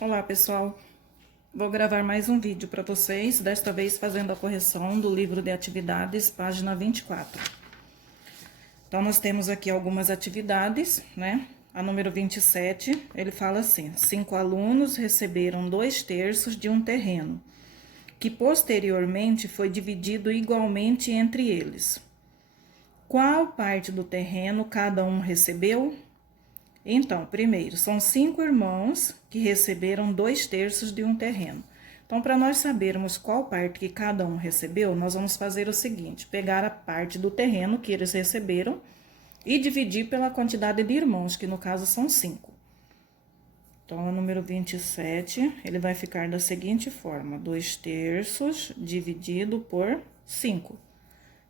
Olá pessoal, vou gravar mais um vídeo para vocês, desta vez fazendo a correção do livro de atividades, página 24. Então, nós temos aqui algumas atividades, né? A número 27, ele fala assim: 5 alunos receberam 2/3 de um terreno, que posteriormente foi dividido igualmente entre eles. Qual parte do terreno cada um recebeu? Então, primeiro, são 5 irmãos que receberam 2/3 de um terreno. Então, para nós sabermos qual parte que cada um recebeu, nós vamos fazer o seguinte: pegar a parte do terreno que eles receberam e dividir pela quantidade de irmãos, que no caso são 5. Então, o número 27, ele vai ficar da seguinte forma: 2/3 dividido por 5.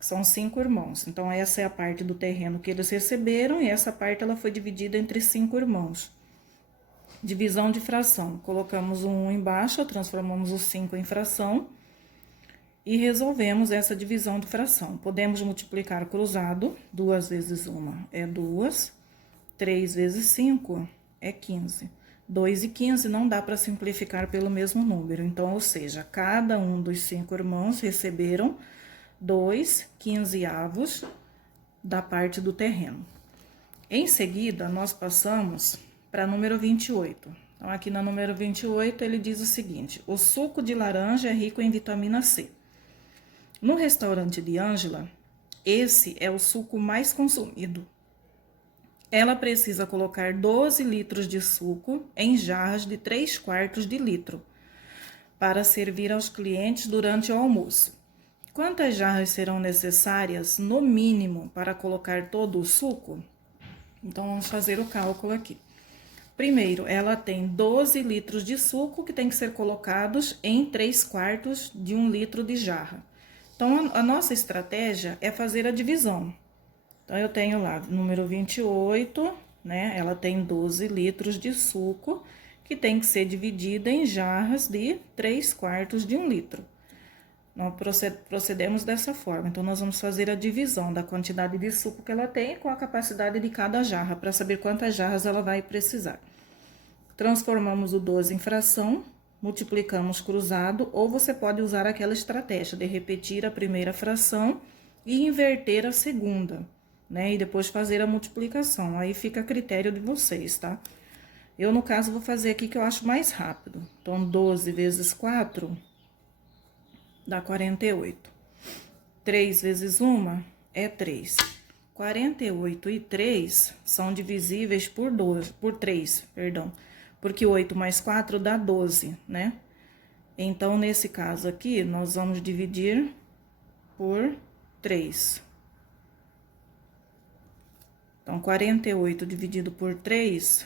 São 5 irmãos. Então, essa é a parte do terreno que eles receberam e essa parte ela foi dividida entre 5 irmãos. Divisão de fração. Colocamos um 1 embaixo, transformamos os 5 em fração e resolvemos essa divisão de fração. Podemos multiplicar cruzado. 2 vezes 1 é 2. 3 vezes 5 é 15. 2 e 15 não dá para simplificar pelo mesmo número. Então, ou seja, cada um dos 5 irmãos receberam 2/15 da parte do terreno. Em seguida, nós passamos para número 28. Então, aqui na número 28, ele diz o seguinte: o suco de laranja é rico em vitamina C. No restaurante de Ângela, esse é o suco mais consumido. Ela precisa colocar 12 litros de suco em jarras de 3/4 de litro para servir aos clientes durante o almoço. Quantas jarras serão necessárias, no mínimo, para colocar todo o suco? Então, vamos fazer o cálculo aqui. Primeiro, ela tem 12 litros de suco que tem que ser colocados em 3/4 de um litro de jarra. Então, a nossa estratégia é fazer a divisão. Então, eu tenho lá, número 28, né? Ela tem 12 litros de suco que tem que ser dividida em jarras de 3/4 de um litro. Nós procedemos dessa forma. Então, nós vamos fazer a divisão da quantidade de suco que ela tem com a capacidade de cada jarra, para saber quantas jarras ela vai precisar. Transformamos o 12 em fração, multiplicamos cruzado, ou você pode usar aquela estratégia de repetir a primeira fração e inverter a segunda, né? E depois fazer a multiplicação. Aí fica a critério de vocês, tá? Eu, no caso, vou fazer aqui que eu acho mais rápido. Então, 12 vezes 4... dá 48. 3 vezes 1 é 3. 48 e 3 são divisíveis por 3, perdão. Porque 8 mais 4 dá 12, né? Então, nesse caso aqui, nós vamos dividir por 3. Então, 48 dividido por 3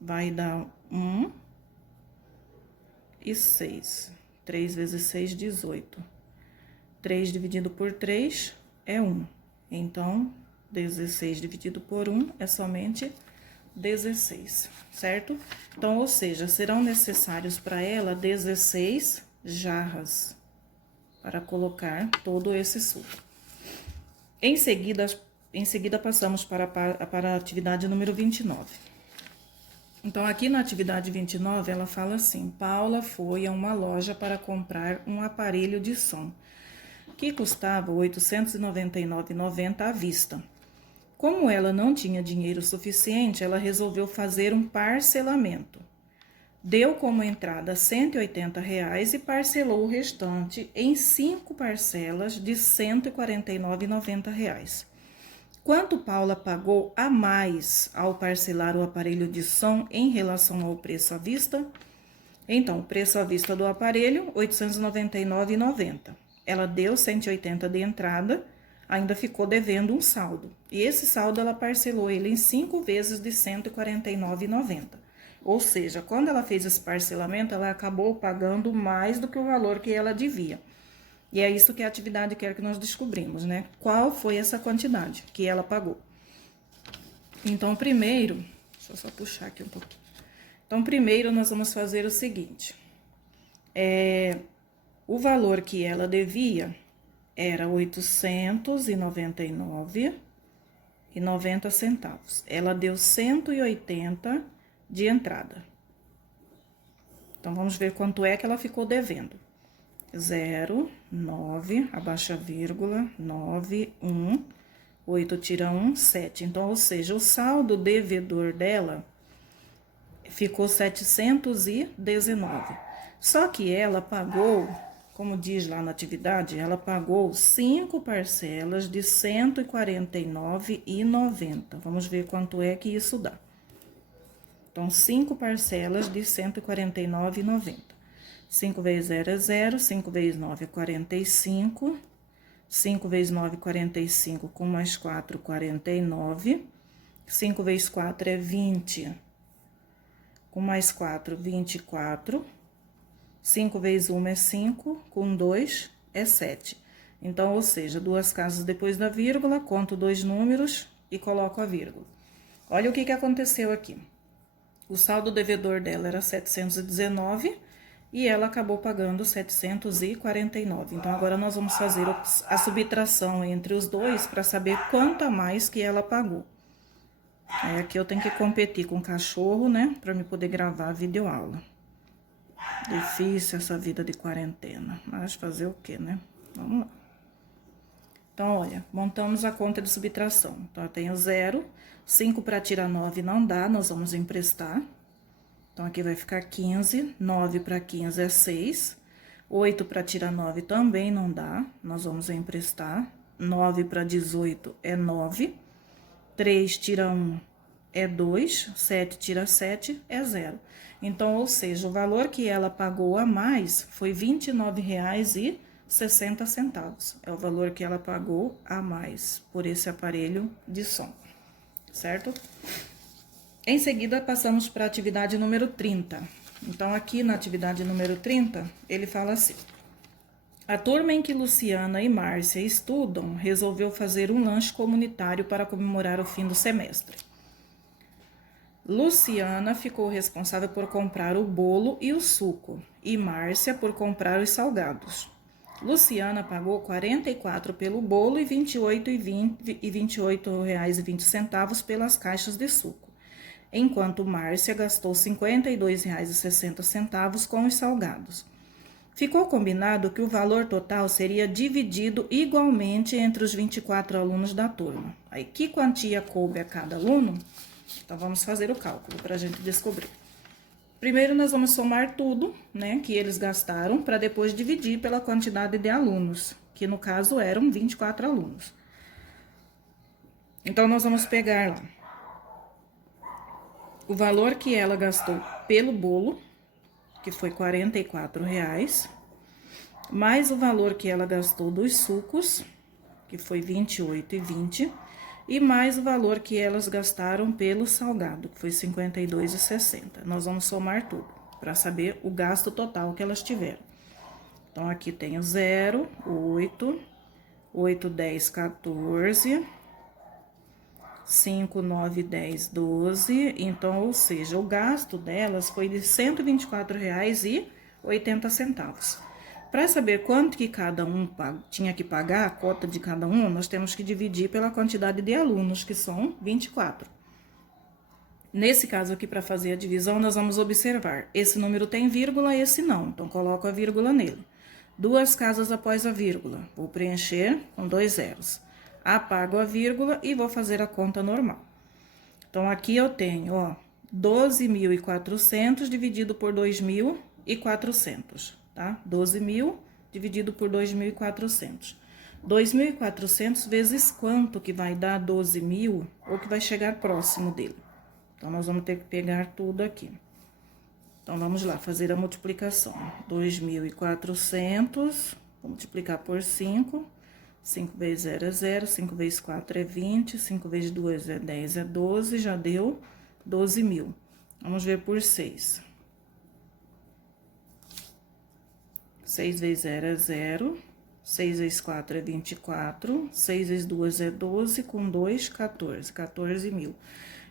vai dar 1 e 6. 3 vezes 6, 18. 3 dividido por 3 é 1. Então, 16 dividido por 1 é somente 16, certo? Então, ou seja, serão necessários para ela 16 jarras para colocar todo esse suco. Em seguida passamos para a atividade número 29. Então, aqui na atividade 29, ela fala assim: Paula foi a uma loja para comprar um aparelho de som, que custava R$ 899,90 à vista. Como ela não tinha dinheiro suficiente, ela resolveu fazer um parcelamento. Deu como entrada R$ 180 e parcelou o restante em 5 parcelas de R$ 149,90. Quanto Paula pagou a mais ao parcelar o aparelho de som em relação ao preço à vista? Então, o preço à vista do aparelho, R$ 899,90. Ela deu 180 de entrada, ainda ficou devendo um saldo. E esse saldo ela parcelou ele em 5 vezes de R$ 149,90. Ou seja, quando ela fez esse parcelamento, ela acabou pagando mais do que o valor que ela devia. E é isso que a atividade quer que nós descobrimos, né? Qual foi essa quantidade que ela pagou? Então, primeiro, deixa eu só puxar aqui um pouquinho. Então, primeiro nós vamos fazer o seguinte: o valor que ela devia era R$ 899,90. Ela deu 180 de entrada. Então, vamos ver quanto é que ela ficou devendo. 0, 9, abaixa a vírgula, 9, 1, 8 tira 1, 7. Então, ou seja, o saldo devedor dela ficou 719. Só que ela pagou, como diz lá na atividade, ela pagou 5 parcelas de R$ 149,90. Vamos ver quanto é que isso dá. Então, 5 parcelas de R$ 149,90. 5 vezes 0 é 0, 5 vezes 9 é 45, 5 vezes 9 é 45, com mais 4, 49, 5 vezes 4 é 20, com mais 4, 24, 5 vezes 1 é 5, com 2 é 7. Então, ou seja, duas casas depois da vírgula, conto dois números e coloco a vírgula. Olha o que aconteceu aqui. O saldo devedor dela era 719 e ela acabou pagando 749. Então, agora nós vamos fazer a subtração entre os dois para saber quanto a mais que ela pagou. Aí, aqui eu tenho que competir com o cachorro, né? Para me poder gravar a videoaula. Difícil essa vida de quarentena, mas fazer o quê, né? Vamos lá. Então, olha, montamos a conta de subtração. Então, eu tenho 0, 5 para tirar 9 não dá, nós vamos emprestar. Então, aqui vai ficar 15, 9 para 15 é 6, 8 para tirar 9 também não dá, nós vamos emprestar. 9 para 18 é 9, 3 tira 1 é 2, 7 tira 7 é 0. Então, ou seja, o valor que ela pagou a mais foi R$ 29,60. É o valor que ela pagou a mais por esse aparelho de som, certo? Em seguida, passamos para a atividade número 30. Então, aqui na atividade número 30, ele fala assim: a turma em que Luciana e Márcia estudam resolveu fazer um lanche comunitário para comemorar o fim do semestre. Luciana ficou responsável por comprar o bolo e o suco, e Márcia por comprar os salgados. Luciana pagou R$ 44 pelo bolo e R$ 28,20 pelas caixas de suco, enquanto Márcia gastou R$ 52,60 com os salgados. Ficou combinado que o valor total seria dividido igualmente entre os 24 alunos da turma. Aí, que quantia coube a cada aluno? Então, vamos fazer o cálculo para a gente descobrir. Primeiro, nós vamos somar tudo, né, que eles gastaram, para depois dividir pela quantidade de alunos, que no caso eram 24 alunos. Então, nós vamos pegar lá o valor que ela gastou pelo bolo, que foi R$ 44, mais o valor que ela gastou dos sucos, que foi R$ 28,20, e mais o valor que elas gastaram pelo salgado, que foi R$ 52,60. Nós vamos somar tudo, para saber o gasto total que elas tiveram. Então, aqui tem o 0, 8, 8, 10, 14... 5, 9, 10, 12, então, ou seja, o gasto delas foi de R$ 124,80. Para saber quanto que cada um tinha que pagar, a cota de cada um, nós temos que dividir pela quantidade de alunos, que são 24. Nesse caso aqui, para fazer a divisão, nós vamos observar, esse número tem vírgula, esse não, então coloco a vírgula nele. Duas casas após a vírgula, vou preencher com 2 zeros. Apago a vírgula e vou fazer a conta normal. Então, aqui eu tenho, ó, 12.400 dividido por 2.400, tá? 12.000 dividido por 2.400. 2.400 vezes quanto que vai dar 12.000 ou que vai chegar próximo dele. Então, nós vamos ter que pegar tudo aqui. Então, vamos lá, fazer a multiplicação. 2.400, vou multiplicar por 5. 5 vezes 0 é 0, 5 vezes 4 é 20, 5 vezes 2 é 10, é 12, já deu 12.000. Vamos ver por 6. 6 vezes 0 é 0, 6 vezes 4 é 24, 6 vezes 2 é 12, com 2, 14, 14.000.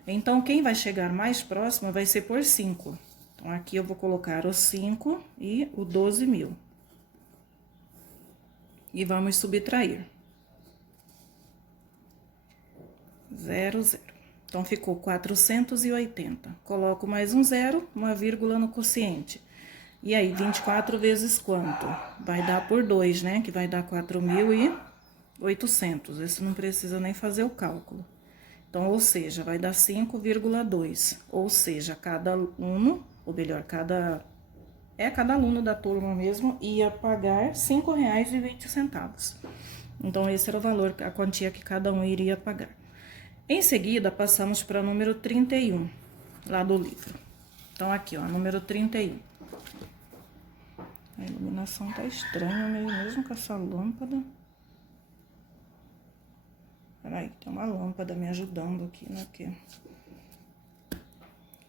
Então, quem vai chegar mais próximo vai ser por 5. Então, aqui eu vou colocar o 5 e o 12.000. E vamos subtrair. 0, 0. Então, ficou 480. Coloco mais um zero, uma vírgula no quociente. E aí, 24 vezes quanto? Vai dar por 2, né? Que vai dar 4.800. Esse não precisa nem fazer o cálculo. Então, ou seja, vai dar 5,2. Ou seja, cada aluno, ou melhor, cada aluno da turma mesmo ia pagar R$ 5,20. Então, esse era o valor, a quantia que cada um iria pagar. Em seguida, passamos para o número 31, lá do livro. Então, aqui, ó, número 31. A iluminação tá estranha, mesmo com essa lâmpada. Peraí, tem uma lâmpada me ajudando aqui, né?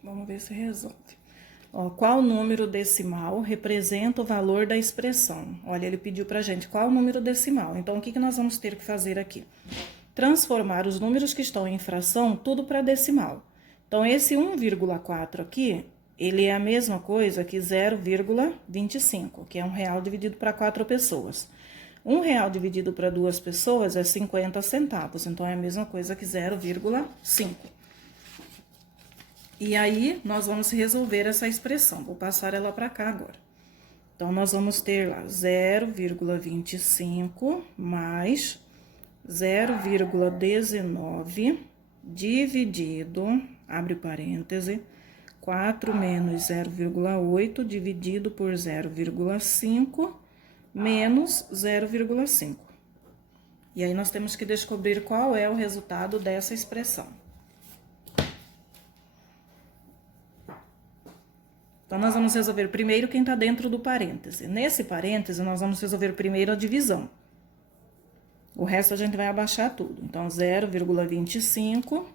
Vamos ver se resolve. Ó, qual número decimal representa o valor da expressão? Olha, ele pediu pra gente qual número decimal. Então, o que nós vamos ter que fazer aqui? Transformar os números que estão em fração, tudo para decimal. Então, esse 1,4 aqui, ele é a mesma coisa que 0,25, que é R$1 dividido para 4 pessoas. R$1 dividido para 2 pessoas é 50 centavos, então é a mesma coisa que 0,5. E aí, nós vamos resolver essa expressão. Vou passar ela para cá agora. Então, nós vamos ter lá 0,25 mais 0,19 dividido, abre parêntese, 4 menos 0,8 dividido por 0,5 menos 0,5. E aí, nós temos que descobrir qual é o resultado dessa expressão. Então, nós vamos resolver primeiro quem está dentro do parêntese. Nesse parêntese, nós vamos resolver primeiro a divisão. O resto a gente vai abaixar tudo. Então, 0,25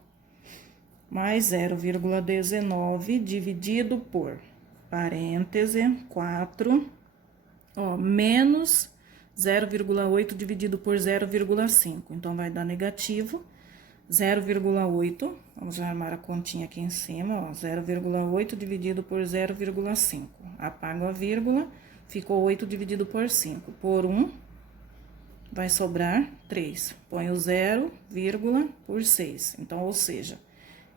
mais 0,19 dividido por parêntese 4, ó, menos 0,8 dividido por 0,5. Então, vai dar negativo 0,8. Vamos armar a continha aqui em cima, ó, 0,8 dividido por 0,5. Apago a vírgula, ficou 8 dividido por 5. Por 1, vai sobrar 3. Põe o 0, por 6. Então, ou seja,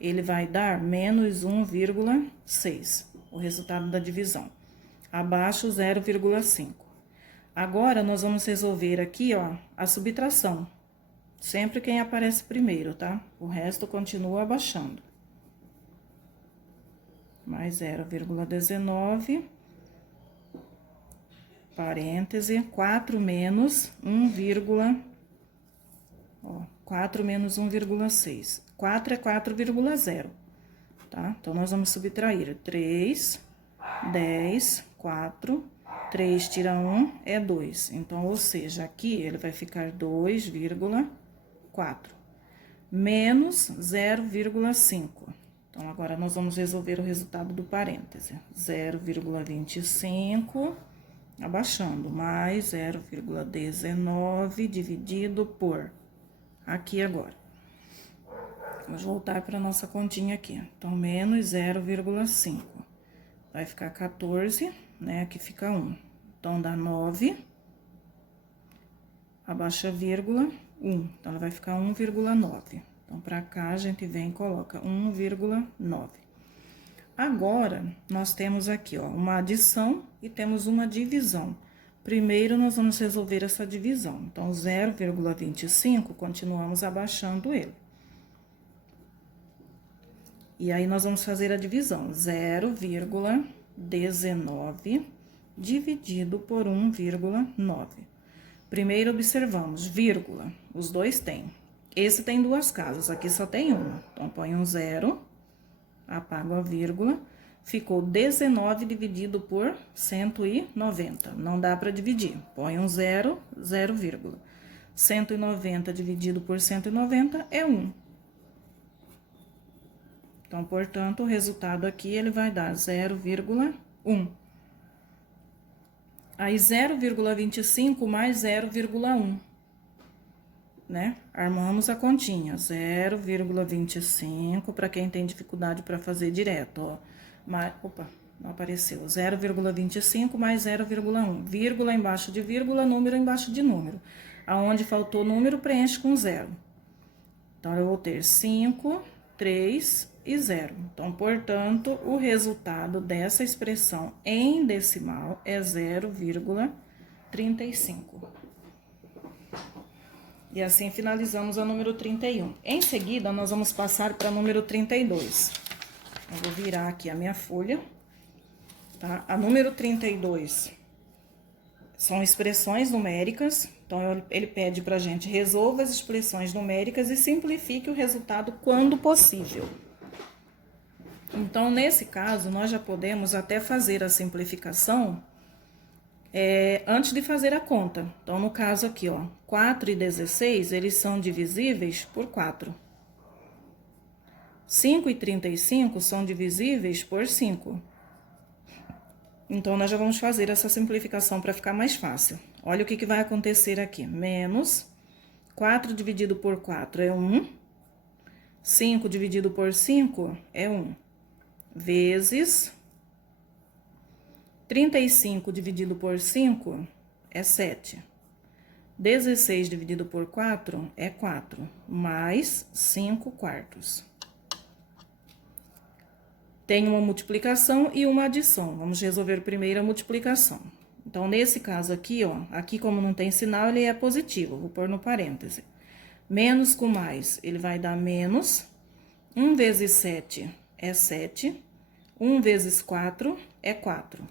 ele vai dar menos 1,6, o resultado da divisão. Abaixo 0,5. Agora, nós vamos resolver aqui, ó, a subtração. Sempre quem aparece primeiro, tá? O resto continua abaixando. Mais 0,19, parêntese, 4 menos 4 menos 1,6. 4 é 4,0, tá? Então, nós vamos subtrair 3, 10, 4, 3 tira 1 é 2. Então, ou seja, aqui ele vai ficar 2,4 menos 0,5. Então, agora nós vamos resolver o resultado do parêntese. 0,25, abaixando, mais 0,19 dividido por, aqui agora. Vamos voltar para nossa continha aqui. Então, menos 0,5. Vai ficar 14, né? Aqui fica 1. Então, dá 9, abaixa vírgula, 1. Então, ela vai ficar 1,9. Então, para cá, a gente vem e coloca 1,9. Agora, nós temos aqui, ó, uma adição e temos uma divisão. Primeiro, nós vamos resolver essa divisão. Então, 0,25, continuamos abaixando ele. E aí, nós vamos fazer a divisão. 0,19 dividido por 1,9. Primeiro, observamos, vírgula, os dois têm. Esse tem duas casas, aqui só tem uma. Então, põe um 0, apago a vírgula, ficou 19 dividido por 190. Não dá para dividir, põe um 0, 0, vírgula. 190 dividido por 190 é 1. Então, portanto, o resultado aqui, ele vai dar 0,1. Aí, 0,25 mais 0,1, né? Armamos a continha, 0,25, para quem tem dificuldade para fazer direto, ó. Opa, não apareceu. 0,25 mais 0,1. Vírgula embaixo de vírgula, número embaixo de número. Aonde faltou número, preenche com 0. Então, eu vou ter 5, 3 e 0. Então, portanto, o resultado dessa expressão em decimal é 0,35. E assim finalizamos a número 31. Em seguida, nós vamos passar para a número 32. Eu vou virar aqui a minha folha, tá? A número 32 são expressões numéricas. Então, ele pede pra gente resolva as expressões numéricas e simplifique o resultado quando possível. Então, nesse caso, nós já podemos até fazer a simplificação antes de fazer a conta. Então, no caso aqui, ó, 4 e 16, eles são divisíveis por 4. 5 e 35 são divisíveis por 5. Então, nós já vamos fazer essa simplificação para ficar mais fácil. Olha o que vai acontecer aqui. Menos 4 dividido por 4 é 1. 5 dividido por 5 é 1. Vezes 35 dividido por 5 é 7. 16 dividido por 4 é 4. Mais 5 quartos. Tem uma multiplicação e uma adição. Vamos resolver primeiro a multiplicação. Então, nesse caso aqui, ó, aqui como não tem sinal, ele é positivo. Vou pôr no parêntese. Menos com mais, ele vai dar menos. 1 vezes 7 é 7. 1 vezes 4 é 4.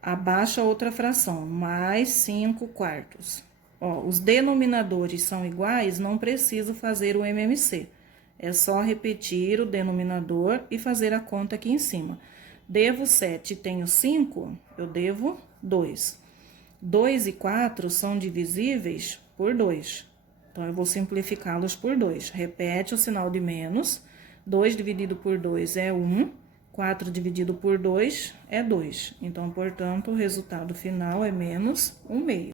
Abaixo a outra fração, mais 5 quartos. Ó, os denominadores são iguais, não preciso fazer o MMC. É só repetir o denominador e fazer a conta aqui em cima. Devo 7 e tenho 5, eu devo 2. 2 e 4 são divisíveis por 2. Então, eu vou simplificá-los por 2. Repete o sinal de menos. 2 dividido por 2 é 1. 4 dividido por 2 é 2. Então, portanto, o resultado final é menos 1/2.